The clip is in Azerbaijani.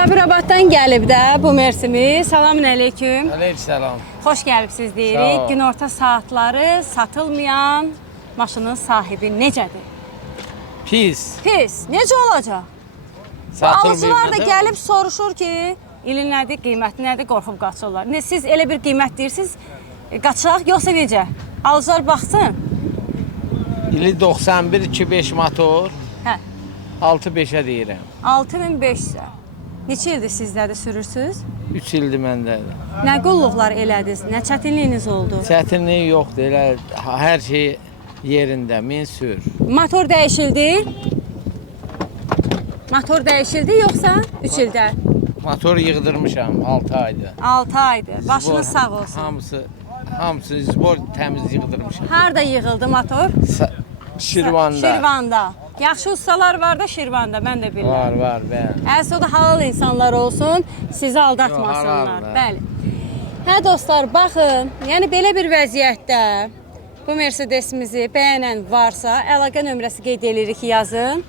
Sabirabaddan gəlib də bu Mersimiz. Salamün aleyküm. Aleykümselam. Xoş gəlibsiz deyirik. Günorta saatları satılmayan maşının sahibi necədir? Pis. Pis. Necə olacaq? Alıcılar da gəlib soruşur ki, ilin nədir, qiyməti nədir, qorxub qaçırlar. Siz elə bir qiymət deyirsiniz, qaçaq, yoxsa necə? Alıcılar baxsın. İli 91-25 motor. Hə. 6-5'e deyirəm. 6500-ə. Neçə ildir sizdə də sürürsünüz? 3 ildir məndədir. Nə qulluqlar elədiniz, nə çətinliyiniz oldu? Çətinliyi yoxdur, elə hər şey yerində, min sür. Motor dəyişildi? Motor dəyişildi yoxsa 3 ildə? Motor yığdırmışam 6 aydır. 6 aydır. Başınız sağ olsun. Hamısı zbor təmiz yığdırmışam. Harda yığıldı motor? Şirvanda. Şirvanda. Yaxşı ustalar var da Şirvanda, mən də bilirəm. Var, bəli. Əslində o da halal insanlar olsun, sizi aldatmasınlar. Bəli. Hə dostlar, baxın, yəni belə bir vəziyyətdə bu Mercedesimizi bəyənən varsa, əlaqə nömrəsi qeyd edirik ki, yazın.